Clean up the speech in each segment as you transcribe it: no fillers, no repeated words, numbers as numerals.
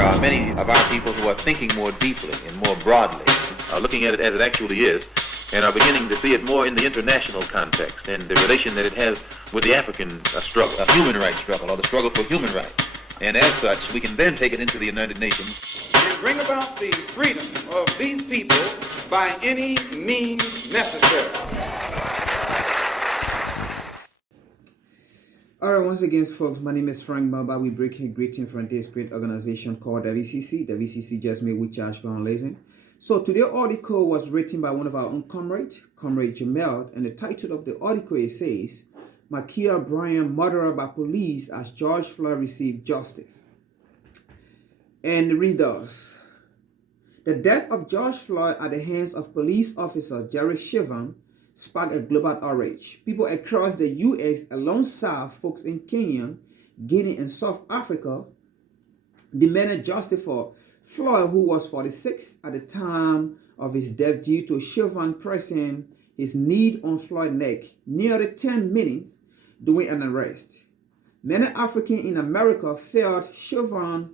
there are many of our people who are thinking more deeply and more broadly, looking at it as it actually is, and are beginning to see it more in the international context and the relation that it has with the African struggle, a human rights struggle, or the struggle for human rights. And as such, we can then take it into the United Nations. And bring about the freedom of these people by any means necessary. Alright, once again, folks, my name is Frank Maba. We bring a greeting from this great organization called the VCC. The VCC just made with charge journalism. So today's article was written by one of our own comrade Jamel, and the title of the article it says, Ma'Khia Bryant murdered by police as George Floyd received justice. And the readers, the death of George Floyd at the hands of police officer Jerry Chauvin sparked a global outrage. People across the U.S. alongside folks in Kenya, Guinea, and South Africa demanded justice for Floyd, who was 46 at the time of his death due to Chauvin pressing his knee on Floyd's neck nearly 10 minutes during an arrest. Many Africans in America felt Chauvin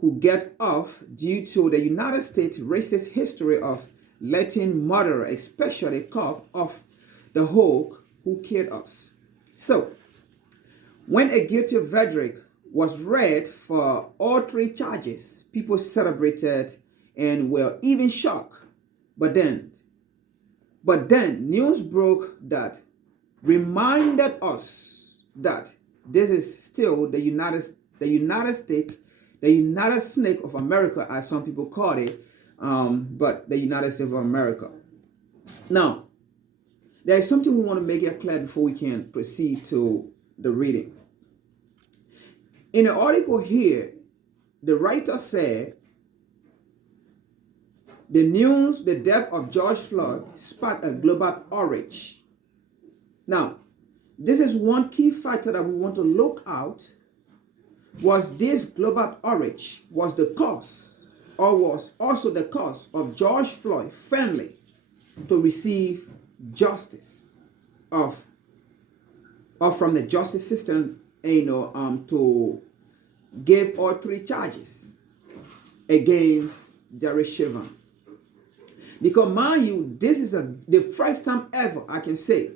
could get off due to the United States' racist history of letting murderers, especially cops, off the hook who killed us. So, when a guilty verdict was read for all three charges, people celebrated and were even shocked. But then news broke that reminded us that this is still the United States, the United Snake of America, as some people call it, but the United States of America. Now, there is something we want to make it clear before we can proceed to the reading. In the article here, the writer said, the death of George Floyd sparked a global outrage. Now, this is one key factor that we want to look out. Was this global outrage was the cause, or was also the cause of George Floyd family to receive justice from the justice system, to give all three charges against Jerry Chauvin. Because mind you, this is the first time ever, I can say,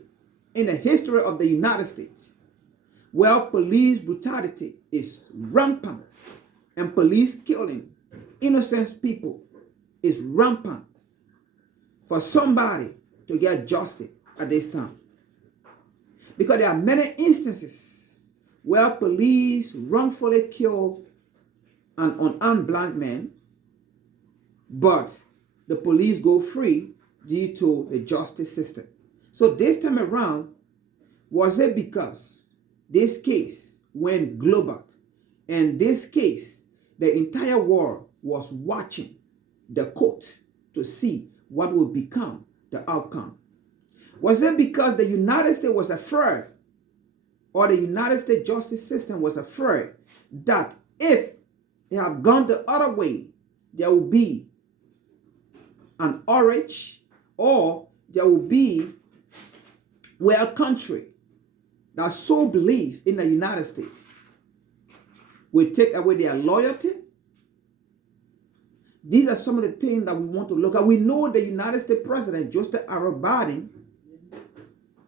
in the history of the United States, where police brutality is rampant and police killing innocent people is rampant, for somebody to get justice at this time. Because there are many instances where police wrongfully kill an unarmed black man, but the police go free due to the justice system. So this time around, was it because this case went global, and this case, the entire world was watching the court to see what will become the outcome? Was it because the United States was afraid, or the United States justice system was afraid that if they have gone the other way, there will be an outrage, or there will be where a country that so believe in the United States will take away their loyalty? These are some of the things that we want to look at. We know the United States President, Joseph R. Biden,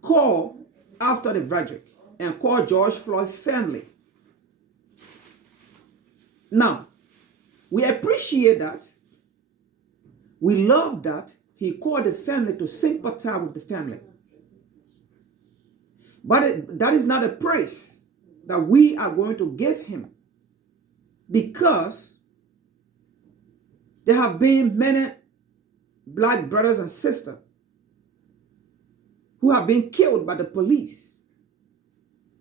called after the verdict and called George Floyd family. Now, we appreciate that. We love that he called the family to sympathize with the family. But that is not a praise that we are going to give him, because there have been many black brothers and sisters who have been killed by the police,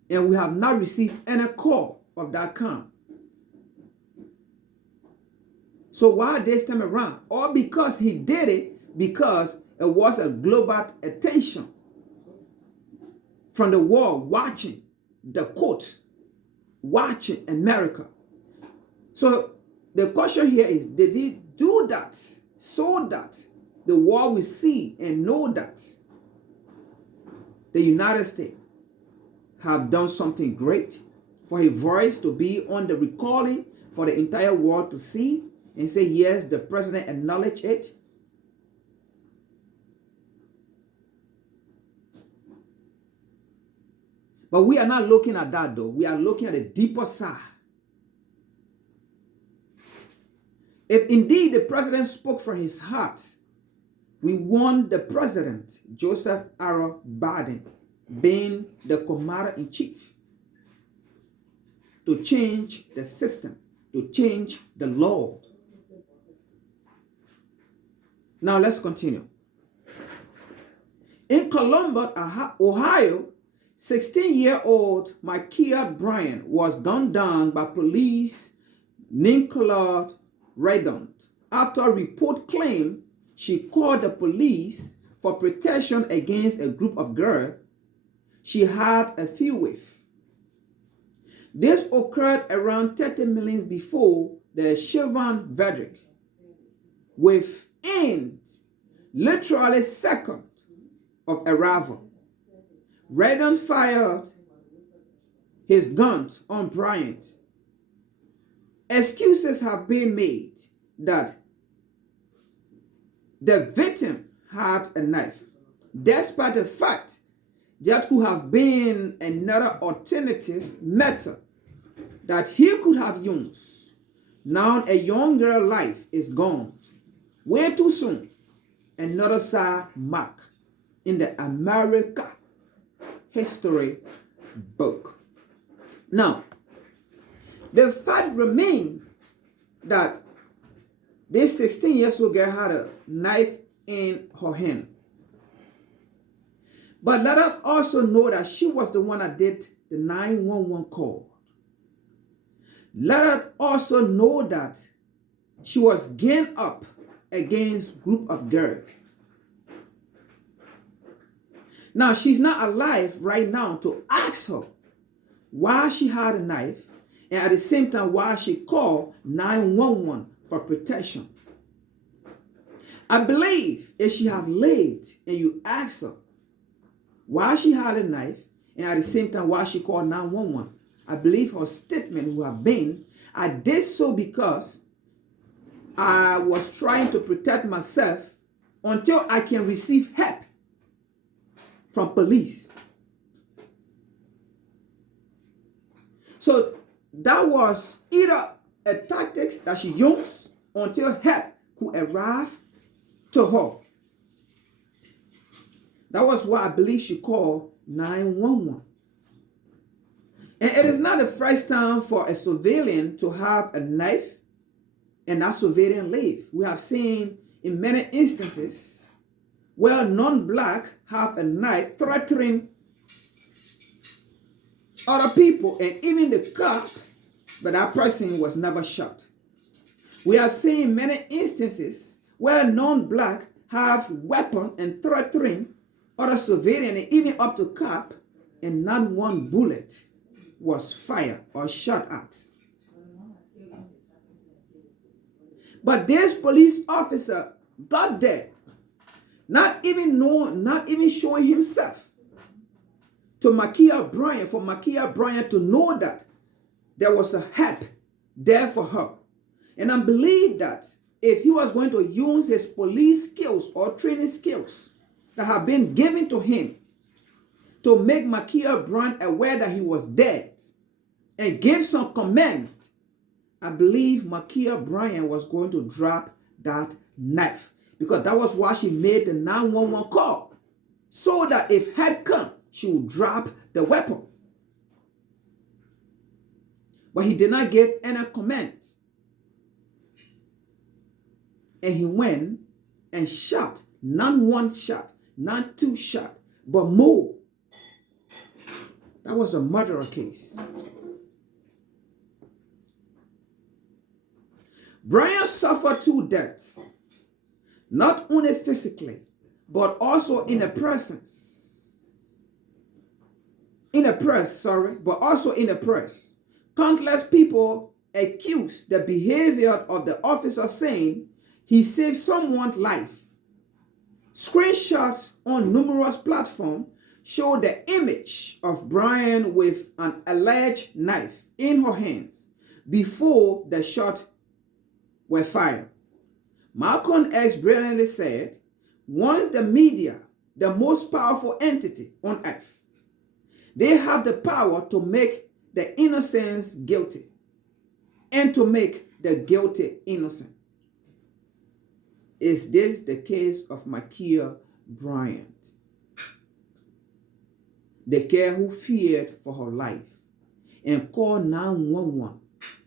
and we have not received any call of that kind. So why this time around? Or because he did it because it was a global attention from the world watching the court, watching America. So the question here is, did he do that so that the world will see and know that the United States have done something great, for his voice to be on the recording, for the entire world to see and say, yes, the president acknowledged it? But we are not looking at that though. We are looking at the deeper side. If indeed the president spoke from his heart, we want the president, Joseph R. Biden, being the commander-in-chief, to change the system, to change the law. Now let's continue. In Columbus, Ohio, 16-year-old Ma'Khia Bryant was gunned down by police Nicolette Redon after a report claimed she called the police for protection against a group of girls she had a feud with. This occurred around 30 minutes before the Chauvin verdict. Within literally seconds of arrival, Redon fired his guns on Bryant. Excuses have been made that the victim had a knife, despite the fact that could have been another alternative method that he could have used. Now a young girl's life is gone way too soon. Another sad mark in the America history book. Now, the fact remains that this 16-year-old girl had a knife in her hand. But let us also know that she was the one that did the 911 call. Let us also know that she was gang up against a group of girls. Now, she's not alive right now to ask her why she had a knife and at the same time why she called 911 for protection. I believe if she had lived and you ask her why she had a knife and at the same time why she called 911, I believe her statement would have been, I did so because I was trying to protect myself until I can receive help from police. So that was either a tactics that she used until help could arrive to her. That was why I believe she called 911. And it is not the first time for a civilian to have a knife and that civilian live. We have seen in many instances where non-black have a knife threatening other people and even the cop, but that person was never shot. We have seen many instances where non-black have weapon and threatening other civilian and even up to cop, and not one bullet was fired or shot at. But this police officer got there, not even showing himself to Ma'Khia Bryant, for Ma'Khia Bryant to know that there was a help there for her. And I believe that if he was going to use his police skills or training skills that have been given to him to make Ma'Khia Bryant aware that he was dead and give some command, I believe Ma'Khia Bryant was going to drop that knife, because that was why she made the 911 call, so that if help come, she would drop the weapon. But he did not give any command. And he went and shot, not one shot, not two shots, but more. That was a murder case. Bryant suffered two deaths, not only physically, but also in the presence. But also in the press. Countless people accused the behavior of the officer, saying he saved someone's life. Screenshots on numerous platforms show the image of Bryant with an alleged knife in her hands, before the shots were fired. Malcolm X brilliantly said, once the media, the most powerful entity on earth, they have the power to make the innocent guilty and to make the guilty innocent. Is this the case of Ma'Khia Bryant, the girl who feared for her life and called 911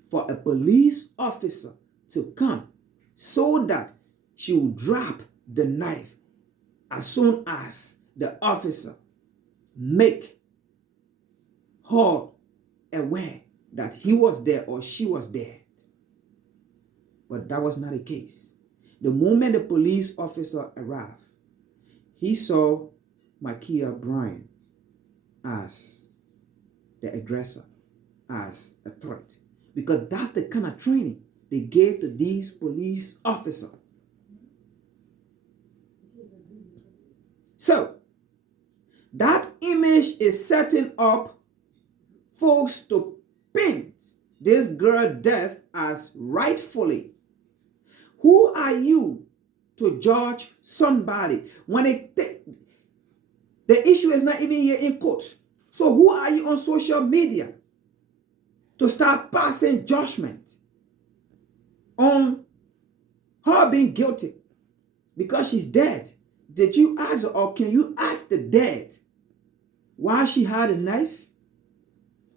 for a police officer to come so that she would drop the knife as soon as the officer make her aware that he was there or she was there? But that was not the case. The moment the police officer arrived, he saw Ma'Khia Bryant as the aggressor, as a threat. Because that's the kind of training they gave to these police officers. So, that image is setting up folks to paint this girl death as rightfully. Who are you to judge somebody when the issue is not even here in court? So who are you on social media to start passing judgment on her being guilty because she's dead? Did you ask her, or can you ask the dead why she had a knife?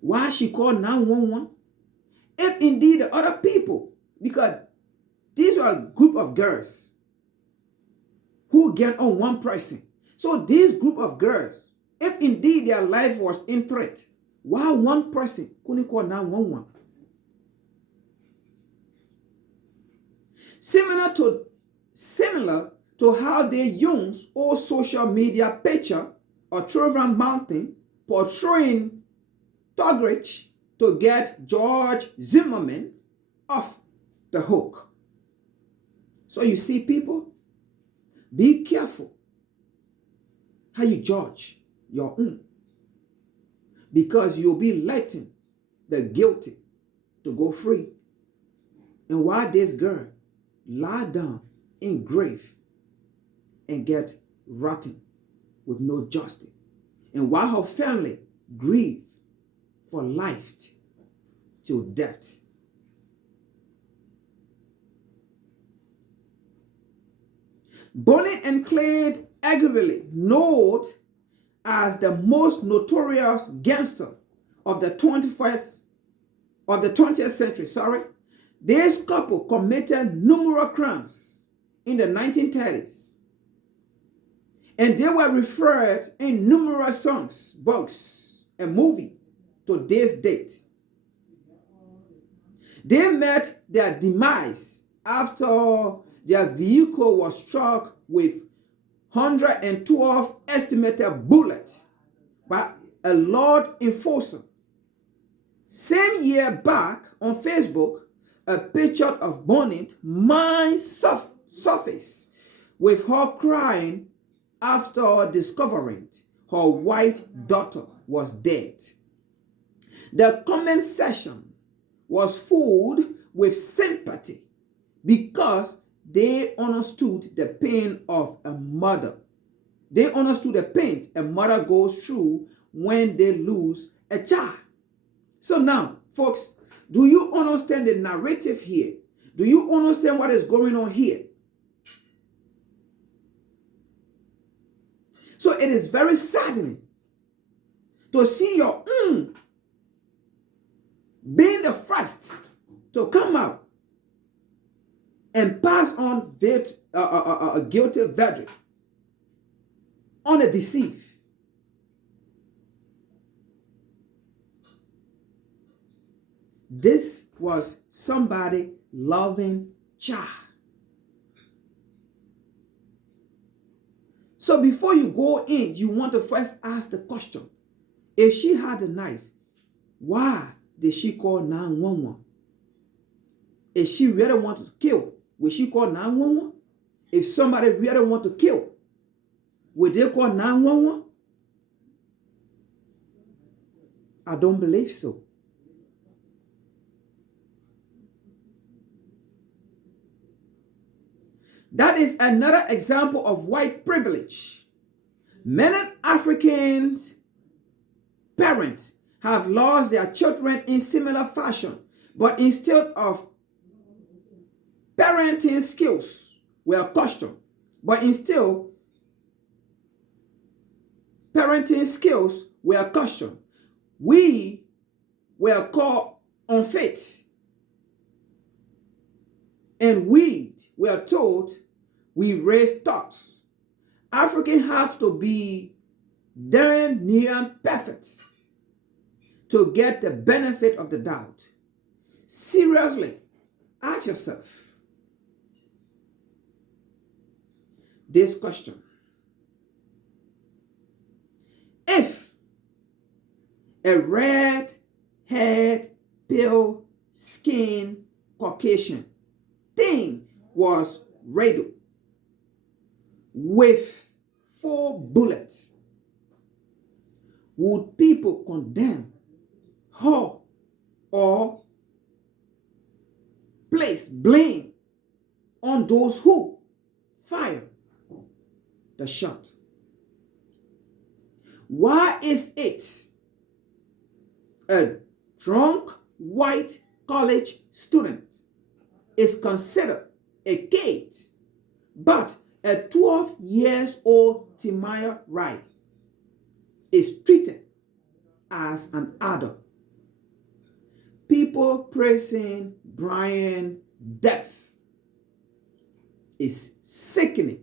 Why she called 911? If indeed the other people, because these are a group of girls who get on one person. So this group of girls, if indeed their life was in threat, why one person couldn't call 911? Similar to how they use all social media picture or Trayvon Mountain portraying Thuggeridge to get George Zimmerman off the hook. So you see, people, be careful how you judge your own, because you'll be letting the guilty to go free. And while this girl lie down in grave and get rotten with no justice, and while her family grieve for life till death. Bonnie and Clyde arguably known as the most notorious gangster of the 20th century. This couple committed numerous crimes in the 1930s, and they were referred in numerous songs, books, and movies to this date. They met their demise after their vehicle was struck with 112 estimated bullets by a law enforcer. Same year back on Facebook, a picture of Bonnie might surface with her crying after discovering her white daughter was dead. The comment section was full with sympathy because they understood the pain of a mother. They understood the pain a mother goes through when they lose a child. So now, folks, do you understand the narrative here? Do you understand what is going on here? So it is very saddening to see your own being the first to come out and pass on a guilty verdict on a deceived. This was somebody loving child. So before you go in, you want to first ask the question, if she had a knife, why did she call 911? If she really wanted to kill, would she call 911? If somebody really want to kill, would they call 911? I don't believe so. That is another example of white privilege. Many African parents have lost their children in similar fashion, but instead of parenting skills were questioned, we were called unfit, and we were told we raise thoughts. Africans have to be darn near perfect to get the benefit of the doubt. Seriously, ask yourself this question. If a red-haired, pale-skinned Caucasian thing was riddled with 4 bullets, would people condemn her or place blame on those who fired the shot? Why is it a drunk white college student is considered a kid, but a 12-year-old Ma'Khia Bryant is treated as an adult? People praising Bryant's death is sickening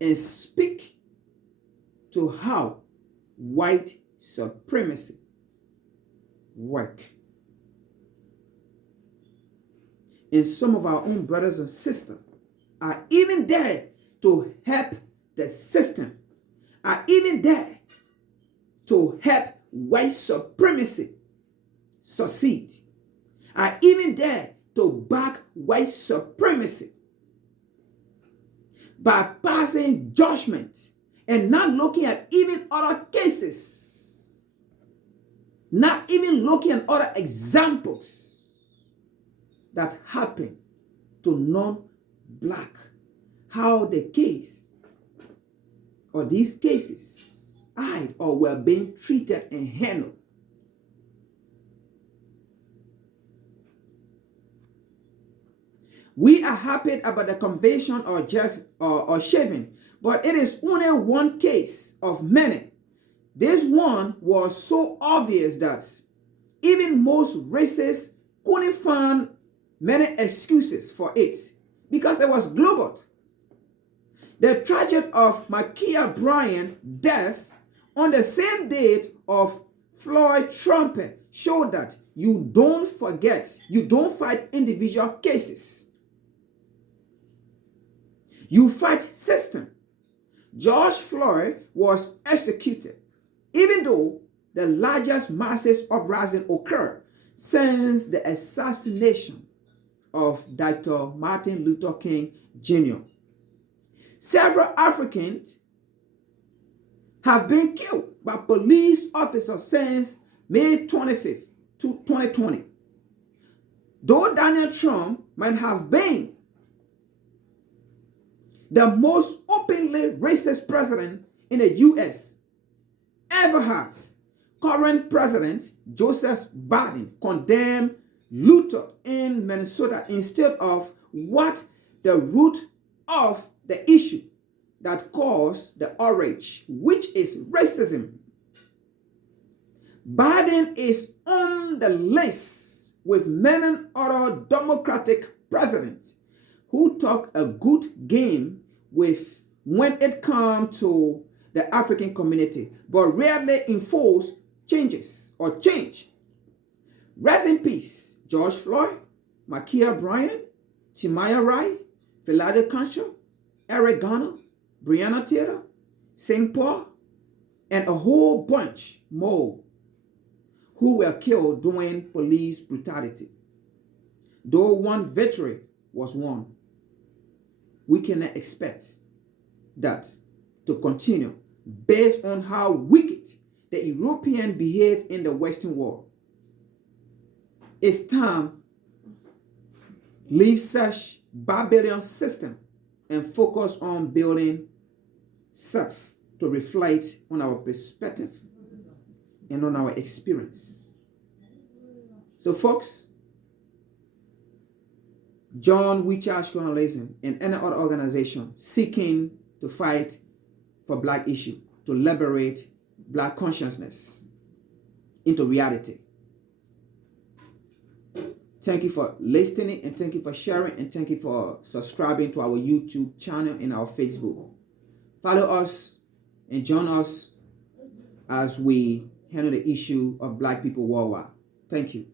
and speak to how white supremacy work. And some of our own brothers and sisters are even there to help the system, are even there to help white supremacy succeed, are even there to back white supremacy by passing judgment and not looking at even other cases, not even looking at other examples that happen to non-black, how the case or these cases or were being treated and handled. We are happy about the conviction or shaving, but it is only one case of many. This one was so obvious that even most racists couldn't find many excuses for it because it was global. The tragedy of Ma'Khia Bryant's death on the same date of Floyd trumpet showed that you don't fight individual cases. You fight system. George Floyd was executed, even though the largest masses uprising occurred since the assassination of Dr. Martin Luther King Jr. Several Africans have been killed by police officers since May 25th, 2020. Though Donald Trump might have been the most openly racist president in the U.S. ever had, current President Joseph Biden condemned Luther in Minnesota instead of what the root of the issue that caused the outrage, which is racism. Biden is on the list with many other Democratic presidents who talk a good game when it comes to the African community, but rarely enforce change. Rest in peace, George Floyd, Ma'Khia Bryant, Makhia Bryant, Philadelphia Concha, Eric Garner, Breonna Taylor, St. Paul, and a whole bunch more who were killed during police brutality. Though one victory was won, we cannot expect that to continue based on how wicked the Europeans behave in the Western world. It's time leave such Babylon system and focus on building self to reflect on our perspective and on our experience. So, folks, join We Charge Colonialism and any other organization seeking to fight for Black issue, to liberate Black consciousness into reality. Thank you for listening, and thank you for sharing, and thank you for subscribing to our YouTube channel and our Facebook. Follow us and join us as we handle the issue of Black people worldwide. Thank you.